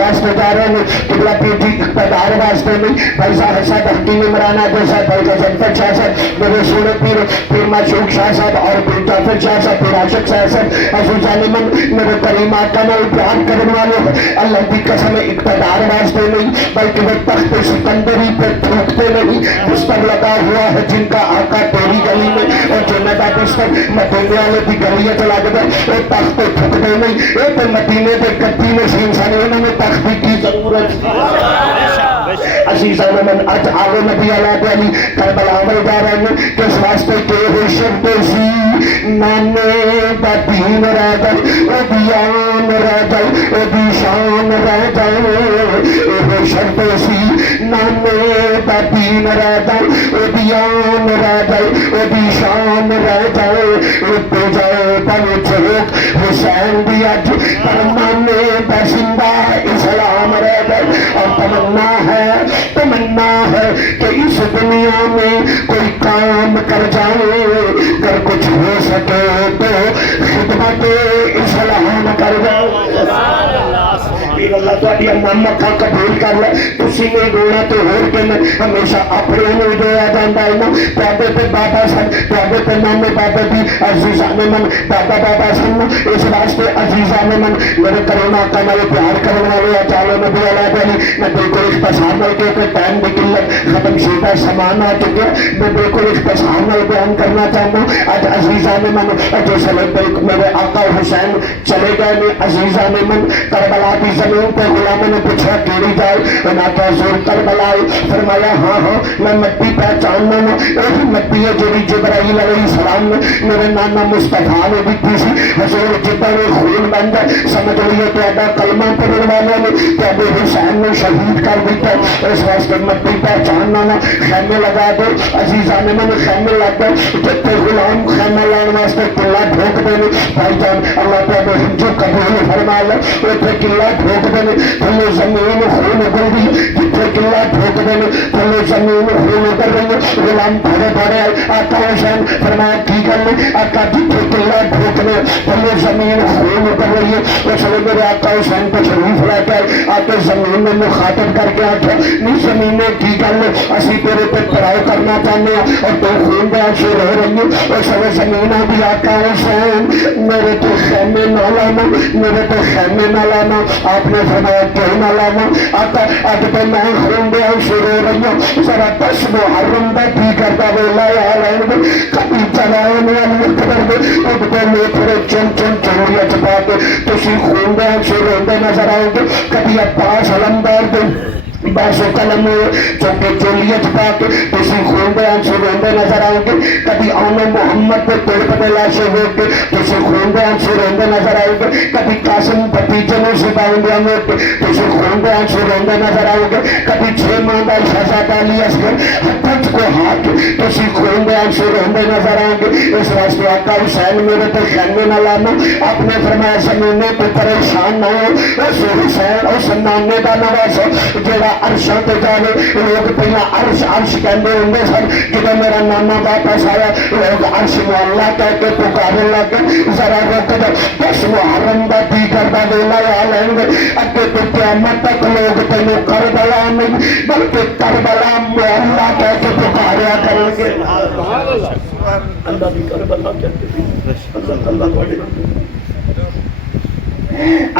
واسطے جا رہے ہیں قبلہ پیر جی اقتدار واسطے نہیں بھائی صاحب صاحب حکیم عمران آدھے صاحب بھائی غزنفر شاہ صاحب میرے سورے پیر معشوق شاہ صاحب اور پیر جعفر شاہ صاحب پیر عاشق شاہ صاحب عزیزان من میرے کریم آقا نال پیار کرنے والے اللہ کی قسم اقتدار واسطے نہیں بلکہ وہ تخت سکندری پہ تھوکتے نہیں بستر لگا ہوا ہے جن کا آقا تیری گلی میں اور جنت کا بستر مدینے والے کی گلی چلا گیا وہ تخت تھوکتے نہیں یہ تو مدینے کے گدی میں انسان انہوں نے تخت کی ضرورت عزیزان من اج آلے نبی علیہ علی کربلا میں جا رہے ہیں کس واسطے کہ وہ شرط سی نانے دا دین رہ جائے او دیان رہ جائے او دی شان رہ جائے وہ شرط سی نانے دا دین رہ جائے او دیان رہ جائے او دی شان رہ جائے رب جائے بن چوک حسین دی اج فرمانے دا زندہ اسلام رہ جائے اور تمنا ہے کہ اس دنیا میں کوئی کام کر جائے اگر کچھ ہو سکے تو خدمت اسلام کر جائے اللہ تو اڈیا ماما کا قبول کر لے تسی میں رونا تو ہور کے میں ہمیشہ اپنے میں رویا جاندا ہے نا تواڈے تے بابا سن تواڈے تے نانے بابا دی عزیزان من بابا سن اس واسطے عزیزان من میرے کریم آقا نال پیار کرنے والے چالو نبی علیہ علی میں بالکل اختصار نال کہ ٹائم دی قلت ختم شدہ سامان آ چکے میں بالکل اختصار نال بیان کرنا چاہتا ہوں آج عزیزان من جو سلام میرے آقا حسین چلے گئے میں عزیزان من کربلا کی زمین پہ غلاموں نے پوچھا کیڑی جائے میں کہا زور کربلا فرمایا ہاں میں مٹی پہچاننا ہوں ایسی مٹی ہے جو جبرائیل علیہ السلام نے میرے نانا مصطفیٰ نے بھی سی حضور جبر خون بند ہے سمجھ لیے تو کلمہ پڑھنے والوں نے کہ ابو حسین نے شہید کر دیتا اس واسطے مٹی پہچاننا ہوں خیمے لگا دو عزیزان میں نے خیمے لگا جتنے غلام خیمے لان واسطے قلعہ ڈھوک دینے بھائی جان اللہ تعالیٰ جو قبول فرما لے اتنے قلعہ ڈھوک دینے تھلے زمین خون اگل دی جتنے قلعہ ڈھوک دینے تھلے زمین خون اگل رہی غلام بھرے بھرے آقا حسین فرمایا کی کر لے آقا جتنے قلعہ ڈھوک لے تھلے زمین خون اگل رہی ہے وہ چلے میرے آقا حسین کو شریف لے کر آقا زمین میں مخاطب کر کے آتا نہیں زمین میں کی کر لے اسی تیرے پہ پڑھائی کرنا چاہنے ہیں اور تو خون دے آج رہ رہی ہے وہ چلے زمین بھی آقا حسین میرے تو خیمے نہ لانا میرے تو خیمے نہ لانا آپ نے فرمایا کیوں نہ لانا آقا آج پہ میں خون دے آج رہ رہی ہوں ذرا 10 محرم دا کی کرتا ویلا یا رہن دے کبھی چلائے میں مقدر دے اب پہ میں تھوڑے چن چنوریہ چپا دے تسی خون دے آج رہ دے نظر آؤ گے کبھی عباس علمدار دے باسو قلم چونکہ چولیت پاک کسی خون بیان سے روندے نظر آؤں گے کبھی آنے محمد پہ پیڑ پہ لاشے ہوتے کسی خون بیان سے روندے نظر آؤں گے کبھی قاسم بھتیجنوں سے باؤنڈیا میں کسی خون بیان سے روندے نظر آؤں گے کبھی 6 ماندہ شہزادہ علی اصغر حتت کو ہاتھ کسی خون بیان سے روندے نظر آؤں گے اس واسطے آقا حسین میرے پہ خیمے نہ لانا آپ نے فرمایا زمینوں پہ پریشان نہ ہو اس حسین اس نانے کا نواز جڑا عرشاں تے جانے لوگ پہلا عرش کہندے ہوندے سن جب میرا نانا واپس آیا لوگ عرش میں اللہ کہہ کے پکارنے لگے ذرا روک دے 10 محرم دا دیگر دا ویلا آ لیں گے اگے تو قیامت تک لوگ تینوں کربلا نہیں بلکہ کربلا میں اللہ کہہ کے پکاریا کریں گے اللہ بھی کربلا کہتے ہیں اللہ بڑے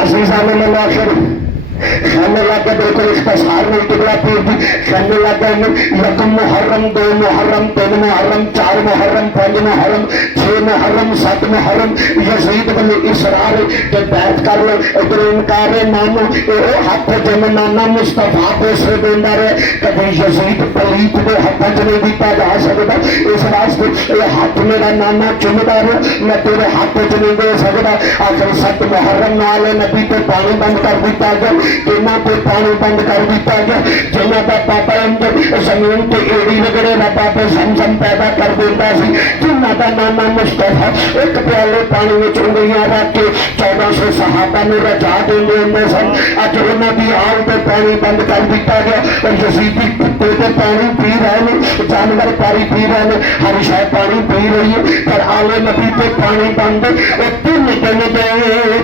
عزیزان من آخر خیمے لگے بالکل اختصار میں قبلہ پیر دی خیمے لگے یکم محرم 2 محرم 3 محرم 4 محرم 5 محرم 6 محرم 7 محرم یزید بن اسرار کے بیعت کر لے ادھر انکار نانو ہاتھ جن نانا مصطفیٰ کو سے دیندہ رہے کبھی یزید پلیت کو ہاتھ جنے دیتا جا سکتا اس واسطے ہاتھ میرا نانا چمدہ رہے میں تیرے ہاتھ جنے دے سکتا آخر 7 محرم نالے نبی پہ پانی بند کر دیتا گیا کہ نہ پہ پانی بند کر دیتا گیا جنہاں دا پاپا اندر زمین تے ایڑی لگڑے رب آپ زمزم پیدا کر دیتا سی جنہاں دا نانا مصطفیٰ ایک پیالے پانی میں چنگلیاں رکھ کے 1400 صحابہ نے رجا دینے اندر سن اج انہاں دی آل تے پانی بند کر دیتا گیا اور یزیدی کتے تے پانی پی رہے ہیں جانور پانی پی رہے ہیں ہر شے پانی پی رہی ہے پر آل نبی تے پانی بند اور 3 دن دے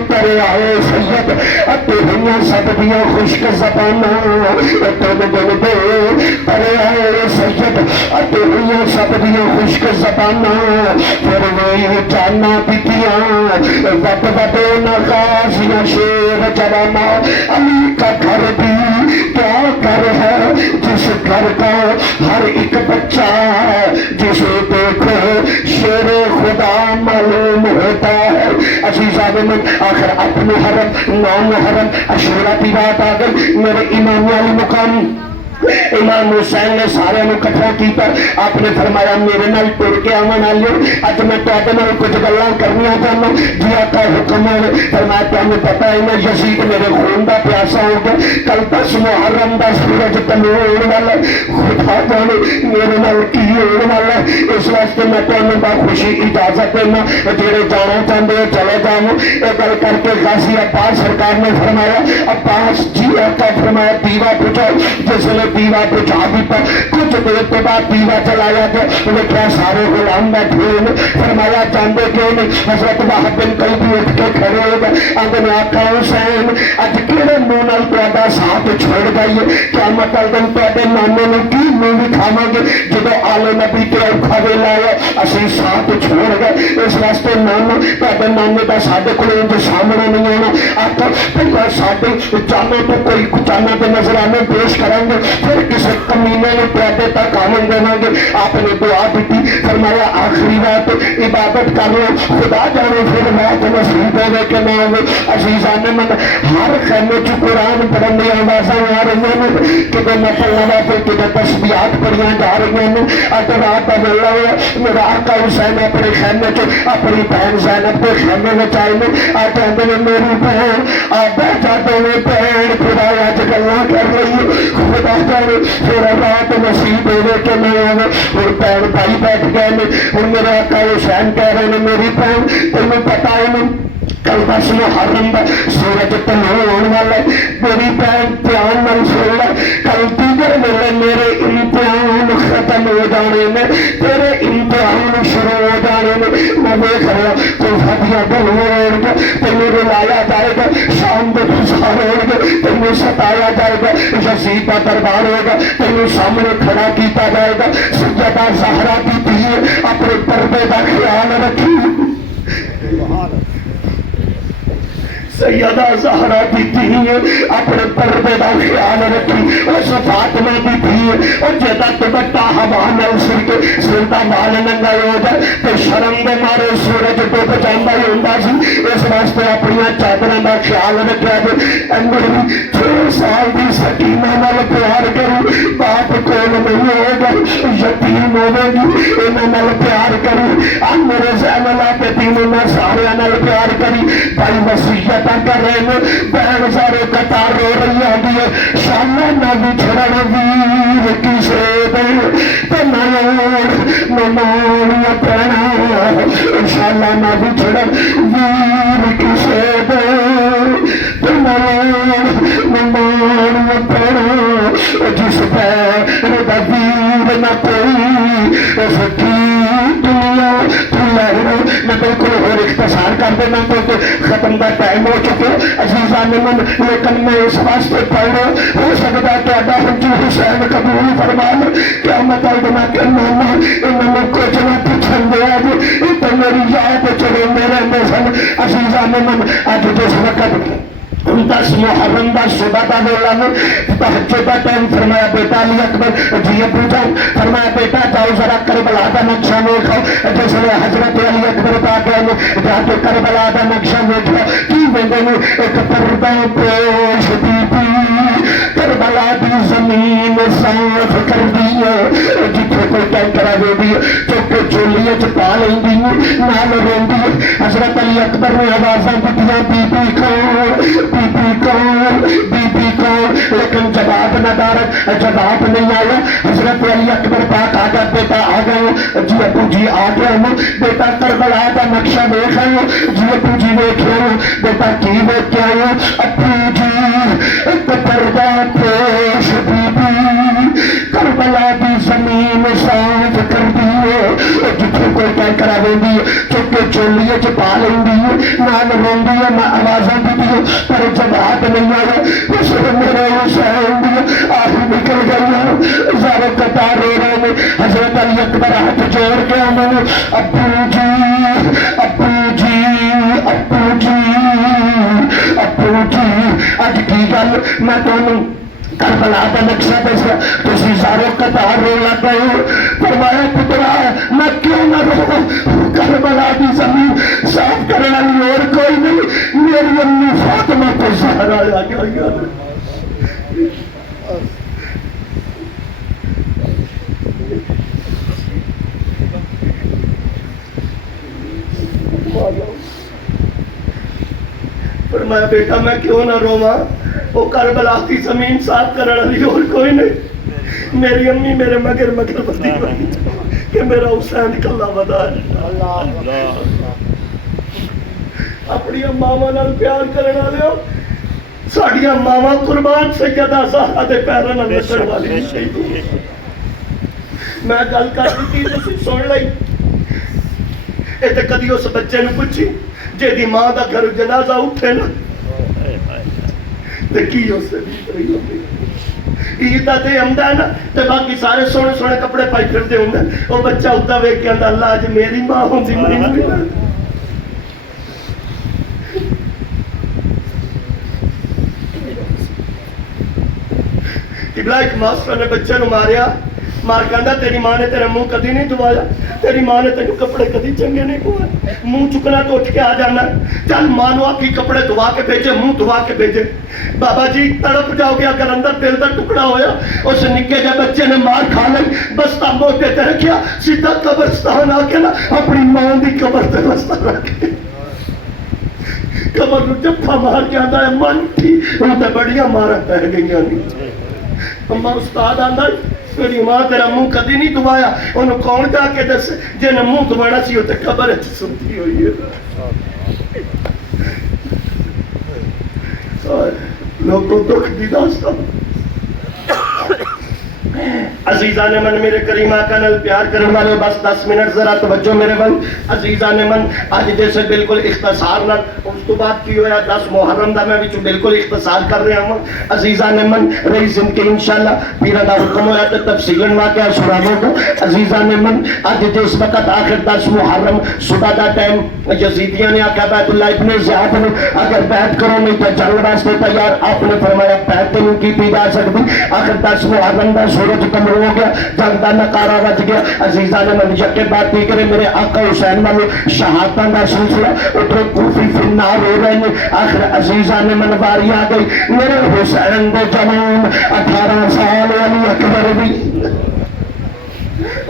ترے آئے سید اتے ہوئیاں سب دیا خشک زباناں 3 دن دے ترے آئے سید اتے ہوئیاں سب دیا خشک زباناں پھر وہ جانا پیتیاں وٹ وٹے نقاسیاں شیر جوانا علی کا گھر بھی کیا گھر ہے جس گھر کا ہر ایک بچہ جسے دیکھو شیر خدا معلوم ہوتا ہے عزیزان من آخر اب محرم 9 محرم عاشورہ کی رات آ گئی میرے امام علی مقام امام حسین نے سارے نو کٹھا کیتا آپ نے فرمایا میرے نال ٹر کے آون والے اج میں تواڈے نال کچھ گلاں کرنیاں چاہنا جی آقا حکم ہے فرمایا تانوں پتہ ہے نا یزید میرے خون دا پیاسا ہو گیا کل 10 محرم دا سورج طلوع ہونے والا خدا جانے میرے نال کی ہونے والا اس واسطے میں تانوں با خوشی اجازت دینا جڑے جانا چاہندے ہو چلے جاؤ اے گل کر کے غازی عباس سرکار نے فرمایا عباس جی آقا فرمایا دیوا بجھاؤ جس نے دیوا بجھا دیتا کچھ دیر کے بعد دیوا چلایا گیا انہیں کیا سارے غلام بیٹھے ہوئے فرمایا جاندے کیوں نہیں حضرت وہب بن قلبی اٹھ کے کھڑے ہو گئے آنگن آقا حسین اج کیڑے منہ نال تہاڈا ساتھ چھوڑ گئیے قیامت والے دن تہاڈے نانے نوں کی منہ دکھاواں گے جدوں آل نبی تے اوکھا ویلا آیا اسی ساتھ چھوڑ گئے اس واسطے نانا تہاڈے نانے دا ساڈے کول انج سامنے نہیں آنا آقا پہلا ساڈے جانے تو کوئی جانا تے نظرانے پیش کریں گے پھر کسی کمینے نے پیادے تک آمن دینا گے آپ نے دعا دیتی فرمایا آخری رات عبادت کر لو خدا جانے پھر رات نصیب ہوئے کہ نہ ہوئے عزیزان من ہر خیمے چ قرآن پڑھن دی آوازاں آ رہی ہیں کدے نفل نوافل کدے تسبیحات پڑھیاں جا رہی ہیں اج رات کا ویلا ہوا میرا آقا حسین اپنے خیمے چ اپنی بہن زینب کے خیمے میں آئے نے آ کہندے نے میری بہن آ بیٹھ جاتے نے بہن خدا اج گلاں کر رہی ہے خدا جانے پھر رات نصیب ہوئے کہ نہیں ہوئے اور بہن بھائی بیٹھ گئے نے اور میرا آقا حسین کہہ رہے ہیں میری بہن تمہیں پتا ہے نا کل 10 محرم دا سورج طلوع ہونے والا ہے میری بہن دھیان نال سن لے کل دیگر ویلے میرے امتحان ختم ہو جانے میں تیرے امتحان شروع ہو جانے میں میں دیکھ رہا کوئی ہدیاں بنو ہوں گے تینوں رلایا جائے گا شام کے گزار ہوں گے تینوں ستایا جائے گا یزید کا دربار ہوگا تینوں سامنے کھڑا کیتا جائے گا سیدہ زہرا کی دھی اپنے پردے کا خیال رکھی سیدہ زہرا کی دھی اپنے پردے کا خیال رکھی اس فاطمہ کی دھی اور جدا دوپٹہ ہوا نال سر کے سر دا بال ننگا ہو جائے تو شرم دے مارے سورج ڈوب جاندا ہی ہوندا سی اس واسطے اپنی چادراں دا خیال رکھیا جے میری 6 سال دی سکینہ نال پیار کروں باپ کول نہیں ہوگا یتیم ہوے گی انہاں نال پیار کروں میرے زین اللہ کے دین میں سارے نال پیار کری بھائی وصیت کر رہے ہیں بہن سارے قطار رو رہی آدھی ہے شامہ نہ بھی چھڑا ویر کسے دے تو نمانیا پہنا انشاءاللہ نہ بھی چھڑا ویر کسے دے تو نمانیا پہنا جس پہ ردا ویر نہ کوئی سکی دنیا تو لہروں میں بالکل اور اختصار کر دینا تو ختم کا ٹائم ہو چکے عزیزان من لیکن میں اس واسطے پڑھ رہا ہو سکتا ہے کہ حجی حسین قبول فرما لے کیا مطلب بنا کہ نانا انہوں نے کچھ نہ پوچھن دیا جی تو میری یاد چلے میرے میں سن عزیزان من آج جس وقت 10 محرم دا صبح دا ویلا میں تہجد دا ٹائم فرمایا بیٹا علی اکبر جی ابو جان فرمایا بیٹا جاؤ ذرا کربلا دا نقشہ دیکھو جس نے حضرت علی اکبر پاک نے جا کے کربلا دا نقشہ دیکھا کی ویندے نے ایک پردہ پوش بی بی کربلا دی زمین صاف کر دی جتھے کوئی ٹینکرا دے دی تو کہ چولیے چ پا لیندی نال روندی حضرت علی اکبر نے آوازاں دتیاں بی بی کون بی بی کون لیکن جب ندارت جواب نہیں آیا. حضرت علی اکبر پاک آ گیا, بیٹا آ گئے جی ابو جی آ گیا ہوں, بیٹا کربلا کا نقشہ دیکھ رہے ہو جی ابو جی دیکھ رہے ہو, بیٹا کی دیکھ کے آئے ابو جی پردہ پیش بی بی کربلا کی زمین صاف کر دیے, جتنے کوئی کہہ کرا دیں دی چکے چولیے چپا لیں دی نہ رون دی نہ آوازیں دی پر جواب نہیں آیا. اس میرے حسین دی آہ نکل گئی زارے قطار رو رہے ہیں. حضرت علی اکبر ہاتھ جوڑ کے آنے ابو جی ابو جی ابو جی ابو جی اج کی گل میں تمہیں کربلا کا نقشہ دسا تسی سارے قطار رو لگ گئے. فرمایا پترا میں کیوں نہ رو, کربلا کی زمین صاف کرنے والی اور کوئی نہیں, میری امی فاطمہ کو زہرا آ گیا. فرمایا بیٹا میں کیوں نہ رواں, وہ کربلا کی زمین صاف کرنے والی اور کوئی نہیں, میری امی میرے مگر مگر بدی ہوئی کہ میرا حسین کلا ودا ہے. اپنی ماما نال پیار کرنے والے ہو, ساڈیاں ماما قربان سیدہ زہرا دے پیراں نال نچن والی شہید. میں گل کر دتی تسی سن لئی. اے تے کدی اس بچے نو پوچھی جے دی ماں دا گھر جنازہ اٹھے نا تے کی اس دی ہوندی. عید دا تے آندا ہے نا تے باقی سارے سونے سونے کپڑے پائی پھردے ہوندے, او بچہ اُدا ویکھ کے آندا اللہ اج میری ماں ہوندی مینوں بھی نہ. قبلہ ایک ماسٹر نے بچے نو ماریا, مار کہندا تیری ماں نے تیرا منہ کدی نہیں دھوایا, تیری ماں نے تینوں کپڑے کدی چنگے نہیں پوائے, منہ چکنا تو اٹھ کے آ جانا, چل ماں نو آکی کپڑے دھوا کے بھیجے, منہ دھوا کے بھیجے. بابا جی تڑپ جاؤ گے اگر اندر دل کا ٹکڑا ہویا. اس نکے جے بچے نے مار کھا لی, بستہ موٹے تے رکھیا, سیدھا قبرستان آ کے نا اپنی ماں دی قبر تے بستہ رکھے قبر نو جفا مار کے آندا ہے من تھی وہ تے بڑیاں مارا پہ گئیاں نہیں. اما استاد آندا تیری ماں تیرا منہ کدی نہیں دھوایا, انہوں کون جا کے دس جن منہ دھوانا سی وہ تے قبر وچ سنتی ہوئی ہے. لوگوں دکھ دی داستان. عزیزان من میرے کریم آقا نال پیار کرنے والے بس 10 منٹ ذرا توجہ میرے بن. عزیزان من آج جیسے بالکل اختصار نال اس تو بعد کی ہویا 10 محرم دا میں بھی بالکل اختصار کر رہا ہوں. عزیزان من رہی زندگی انشاءاللہ پیرا دا حکم ہویا تو تفصیلاً واقعہ سناؤں گا. عزیزان من آج جس وقت آخر 10 محرم صبح دا ٹائم یزیدیاں نے آقا بیت اللہ ابن زیاد نے اگر بیعت کرو نہیں تو جنگ واسطے تیار, آپ نے فرمایا بیعت نہیں کی جا سکتی. آخر 10 محرم دا سورج کمر ہو گیا, جنگ دا نقارہ بچ گیا. عزیزان من یقین بات نہیں کرے میرے آقا حسین والے شہادتاں دا سلسلہ اترے کوفی فی النار ہو رہے ہیں. آخر عزیزان من باری آ گئی میرے حسین دے جوان 18 سال علی اکبر بھی.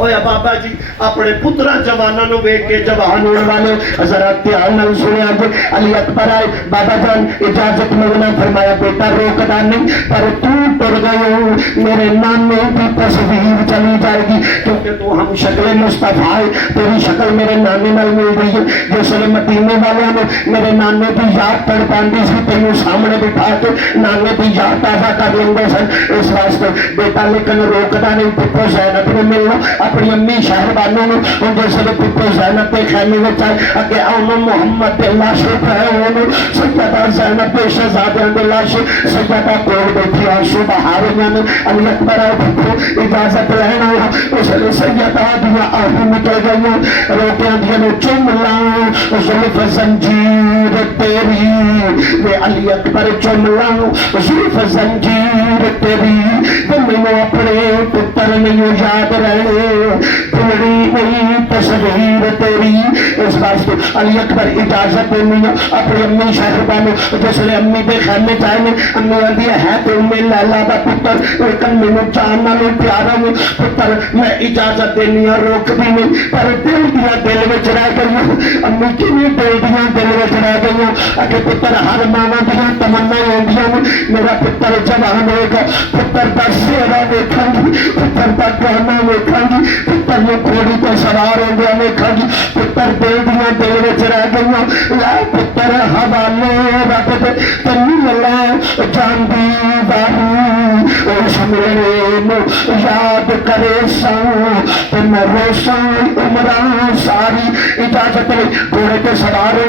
اویا بابا جی اپنے پترا جوانوں نو ویکھ کے جوان ہونے والے ذرا دھیان نال سنیا جی. علی اکبر آئے, بابا جان اجازت منگنا, فرمایا بیٹا روکدا نہیں پر تو ٹر گئے ہو, میرے نانے کی تصویر چلی جائے گی کیونکہ تو ہم شکل مصطفیٰ ہے, تیری شکل میرے نانے نال مل رہی ہے. جس نے مدینے والوں نے میرے نانے کی یاد پڑ پاندی سی تینوں سامنے بٹھا کے نانے کی یاد تازہ کر لیں سن. اس واسطے بیٹا لیکن روکدا نہیں, پتو زینب نے ملنا اپنی امی شہربانوں نے ان جیسے پتو زینب پہ خیمے میں چاہے اگے آؤں محمد دے لاشے پہ انہوں سیدہ زینب پہ شہزادے دے لاشے سیدہ کوڑ بیٹھی آنسو بہار نے. علی اکبر آئے بھکو اجازت رہنا ہوا, اس لئے سیدہ دیا آہوں نکل گئی روٹیاں دیا نے چم لاؤں ظلف زنجیر تیری وے علی اکبر چم لاؤں ظلف زنجیر تیری وہ میں اپنے پتر نہیں یاد رہے تو ملنی نہیں تصویر تیری. اس واسطے علی اکبر اجازت دینی اپنی امی صاحبہ نے. جس لئے امی دے خیمے چاہنے امی آدھی ہے تو امی لیلا دا پتر لیکن میں چاہنا میں پیارا میں پتر میں اجازت دینی روک بھی نہیں. پر دل دیا دل وچ رہ گئی امی کنی دل دیا دل وچ رہ گئی کہ پتر ہر ماما دیا تمنا ہوندیاں میرا پتر جوان ہوگا پتر دا سیرا دیکھاں گی پتر دا گانا دیکھاں گی پتر میں گھوڑی تے سوار ہو گیا دیکھاں گی پتر دل دیا دل وچ رہ گئی یا پتر حوالے رکھ دے تنی اللہ جان دی باری اس میرے نو یاد کرے سان تے میں روشن عمران ساری. اجازت لے گھوڑے تے سوار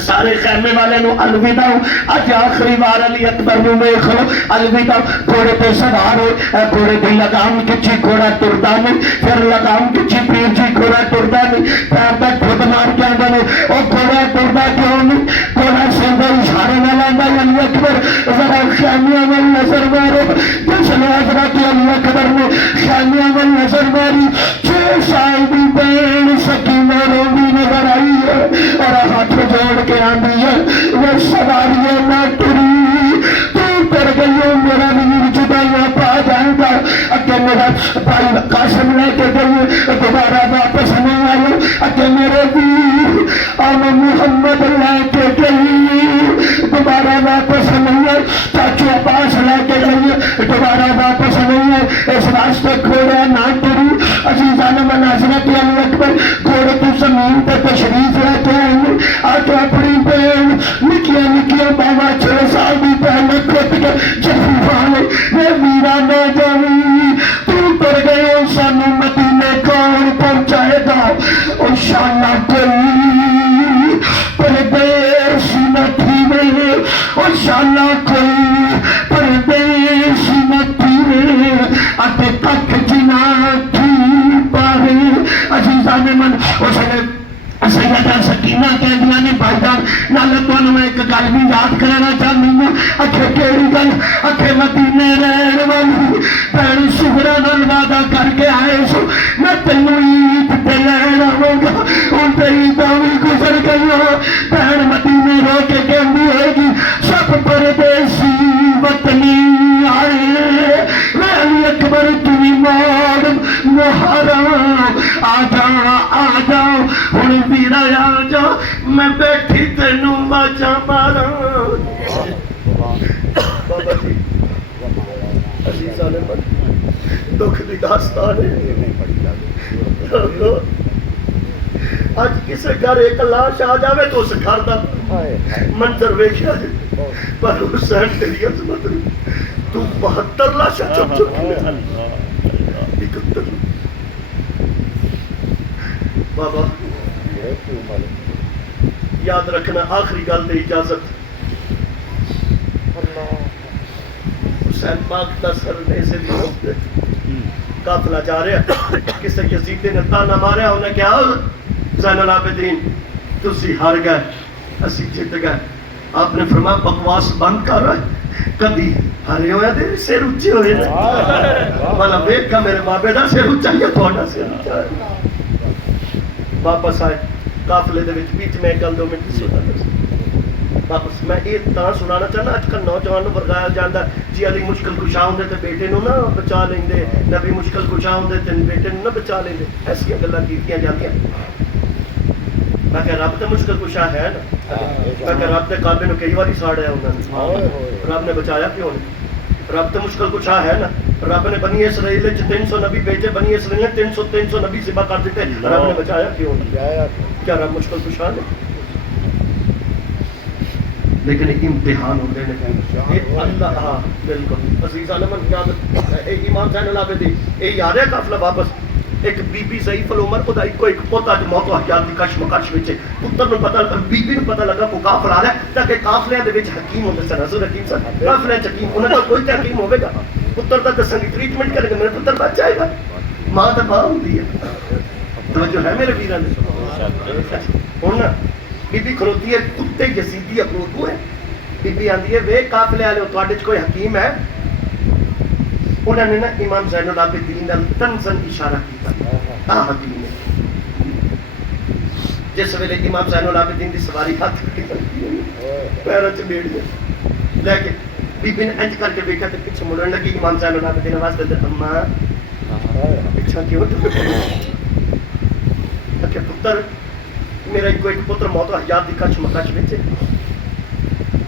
سارے خیمے والے نو الوداع. اج آخری بار علی اکبر نو ویکھ لو الوداع. گھوڑے تے سوار ہوئے گھوڑے دی لگام کچھی گھوڑا ٹردا نہیں پھر لگام کچھی پیر جی گھوڑا ٹردا نہیں پیر تے خود مار کے آندے نے او گھوڑا ٹردا کیوں نہیں گھوڑا سنگا اشارے نال آندا علی اکبر ذرا خیمیاں ول نظر مارو. جس نے حضرت علی اکبر نے خیمیاں ول نظر ماری 6 سال دی بہن سکینہ روندی نظر آئی ہے اور ہاتھ جوڑ کے آندی ہے وہ سواریاں نہ ٹری تو ٹر گئی میرا ویر جدائیاں پا جائے گا. اگے میرا بھائی قاسم لے کے گئی دوبارہ واپس نہیں آئے. اگے میرے ویر آن محمد لے کے گئی دوبارہ واپس نہیں آئے. چاچو عباس لے کے گئی دوبارہ واپس نہیں آئے. اس واسطے گھوڑا نہ ٹری. عزیزان من حضرت علی اکبر گھوڑے تو زمین پہ تشریف لے کے آئے آج اپنی بہن نکیاں نکیاں بابا 6 سال دی بہن کھٹ کے جفیفانے میں میرا نہ جاوی تو پر گئے سانو مدینے کون پہنچائے گا. انشاءاللہ کوئی پردیسی نہ تھی میں انشاءاللہ کوئی پردیسی نہ تھی میں آتے تک جنا تھی پارے. عزیزان من اس نے سیدہ سکینہ کہہ دیا نے بھائی جان نالے تو میں ایک گل بھی یاد کرنا چاہتی ہوں. اکھے کیڑی گل اکھے مدینے رہن والی بہن سغرا نال وعدہ کر کے آئے سو میں تینوں عید تے لین آواں گا. ہن تے عیداں وی گزر گئیاں بہن مدینے رو کے کہندی ہوئے گی سب پردیسی وطنی آئے میں علی اکبر تھی مار محرم آ جاؤ ہن ویرا آ جا میں بیٹھی تینوں باجا مارا. بابا جی عزیزان من دکھ دی داستان ہے. اج کسے گھر ایک لاش آ جاوے تو اس گھر دا منظر ویکھیا جائے پر حسین تیری عظمت تو 72 لاشاں چپ چکی ہے. 71 بابا یاد رکھنا آخری گل تے اجازت حسین پاک دا سر نیزے دی ہوتے قافلہ جا رہا کسے یزید نے تانا ماریا انہیں کہا زین العابدین تسی ہار گئے اسی جیت گئے. آپ نے فرمایا بکواس بند کر رہا ہے کبھی ہارے ہویا دے سر اچھے ہوئے والا بیٹ کا میرے بابے دا سر اچھا یا تھوڑا سر اچھا ہے. واپس آئے قافلے دے وچ بیچ میں گل 2 منٹ سنا واپس میں یہ تاں سنانا چاہنا اج کل نوجوان نوں ورگایا جاندا جی علی مشکل کشا ہوندے تے بیٹے نوں نہ بچا لیندے نبی مشکل کشا ہوندے تے بیٹے نوں نہ بچا لیندے. ایسی گلاں کیتیاں جاندیاں. میں کہ رب تے مشکل کشا ہے نا میں کہ رب تے کعبے نوں کئی واری ساڑیا انہاں نے رب نے بچایا کیوں نہیں. رب تے مشکل کشا ہے نا. رب نے بنی اسرائیل 300 نبی بھیجے بنی اسرائیل 300 نبی ذبح کر دیتے رب نے بچایا کیوں نہیں. کیا رب مشکل کشا نہیں لیکن امتحان ہوتے ہیں اللہ. ہاں بالکل عزیزان من یاد امام زین العابدین یہ آ رہا قافلہ واپس ایک بی بی ضعیف العمر کو ایک پوتا جو موت و حیات کی کشمکش وچ پتر نوں پتہ بی بی نوں پتہ لگا کو قافلہ آ رہا ہے تاکہ قافلے دے وچ حکیم ہوندے سن. حضور حکیم سن قافلے چ حکیم انہاں دا کوئی تے حکیم ہوے گا پتر دا دسن دی ٹریٹمنٹ کرے گا میرا پتر بچ جائے گا. ماں تے ماں ہوندی ہے توجہ ہے میرے ویراں نے. ہن بی بی کھلوتی ہے کتے یزیدی اپنے کو ہے بی بی آندی ہے وے قافلے والے تواڈے چ کوئی حکیم ہے انہوں نے نا امام زین العابدین کا تنزن اشارہ کیا حکیم نے جس ویلے امام زین العابدین کی سواری ہاتھ کٹی پیروں چ بیڑ گئے لے کے بی بی نے انج کر کے دیکھا تو پیچھے مڑن لگی امام زین العابدین آواز دے اماں پیچھا کیوں کہ پتر میرا ایک پتر موت حیات دی کچھ مکچ وچ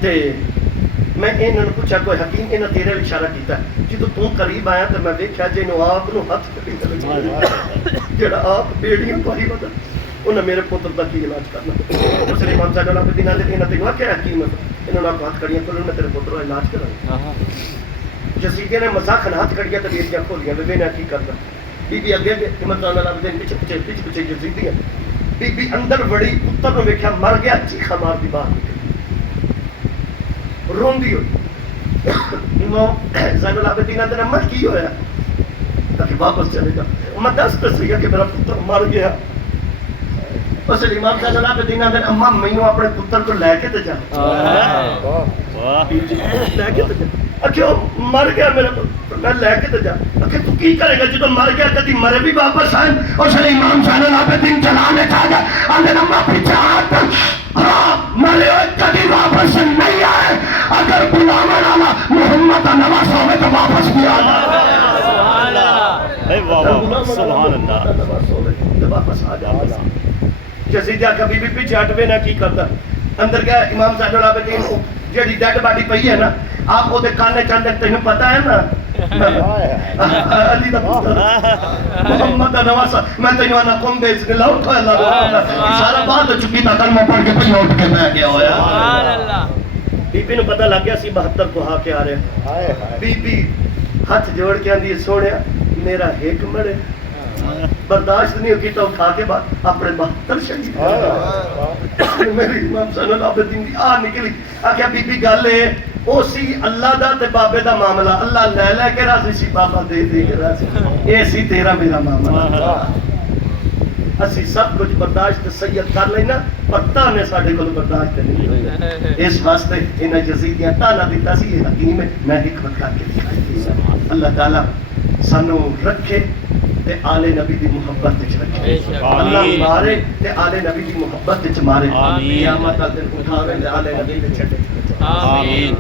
تے میں انہوں نے پوچھا کوئی حکیم انہوں نے تیرے اشارہ کیتا ہے جدو تو قریب آیا تو میں دیکھا جی آپ نو ہاتھ کٹی جڑا آپ بیڑیاں پاری ودا انہیں میرے پتر کا کی علاج کرنا اس نے امام صاحب العابدین نے انہوں نے کہا حکیم انہوں نے ہاتھ کڑیاں کھولن میں تیرے پتر کا علاج کراں جسیدے نے مزاحن ہاتھ کڑیاں تو بیڑیاں کھولیاں بے نے کی کرنا بی بی اگے امام صاحب العابدین پیچھے پیچھے جسیدیاں بی بی اندر بڑی پتر نے ویکھیا مر گیا چیخا مار دی باہر نکلی روندی ہوئی امام زین العابدین نے اماں کی ہویا تاکہ واپس چلے جا میں دس دسیا کہ میرا پتر مر گیا اس لیے امام زین العابدین نے اماں مینوں اپنے پتر کو لے کے تے جا لے کے تے جا اکھے مر گیا میرا پتر میں لے کے تے جا اکھے تو کی کرے گا جدوں مر گیا کدی مرے بھی واپس آئے اس لیے امام زین العابدین چلانے چاہ گیا اندر اماں پیچھے ہاتھ مرے ہوئے کبھی واپس نہیں آئے اگر غلام والا محمد نواز ہوئے تو واپس بھی آ جائے جسیدہ کبھی بھی پیچھے ہٹوے نہ کی کرتا اندر گیا امام صاحب العابدین جیڑی ڈیڈ باڈی پئی ہے نا آپ وہ کانے چاندے تینوں پتا ہے نا علی دا پتر محمد نواز میں تینوں آنا کم بیچ نے لاؤ اٹھا اللہ سارا بات چکی تا کلمہ پڑھ کے پہلے اٹھ کے میں گیا ہویا بی بی نے پتا لگ گیا سی 72 کو ہا کے آ رہے بی بی ہاتھ جوڑ کے آندھی سوڑیا میرا ایک مرے برداشت نہیں ہوگی تو کھا کے بعد اپنے 72 شہید میری امام زین العابدین دی آ نکلی آکھیا بی بی گل ہے او سی اللہ دا تے بابے دا معاملہ اللہ لے لے کے راضی سی بابا دے دے کے راضی اے سی تیرا میرا معاملہ اسی سب کچھ برداشت سید کر لینا پر تانے ساڈے کول برداشت نہیں اس واسطے انہاں یزیدیاں تانا دیتا سی یہ حکیم ہے میں حکمت کر کے دکھائی اللہ تعالی سانو رکھے تے آل نبی دی محبت وچ رکھے اللہ مارے تے آل نبی دی محبت وچ مارے قیامت دا دن اٹھاوے تے آل نبی دے چھٹے آمین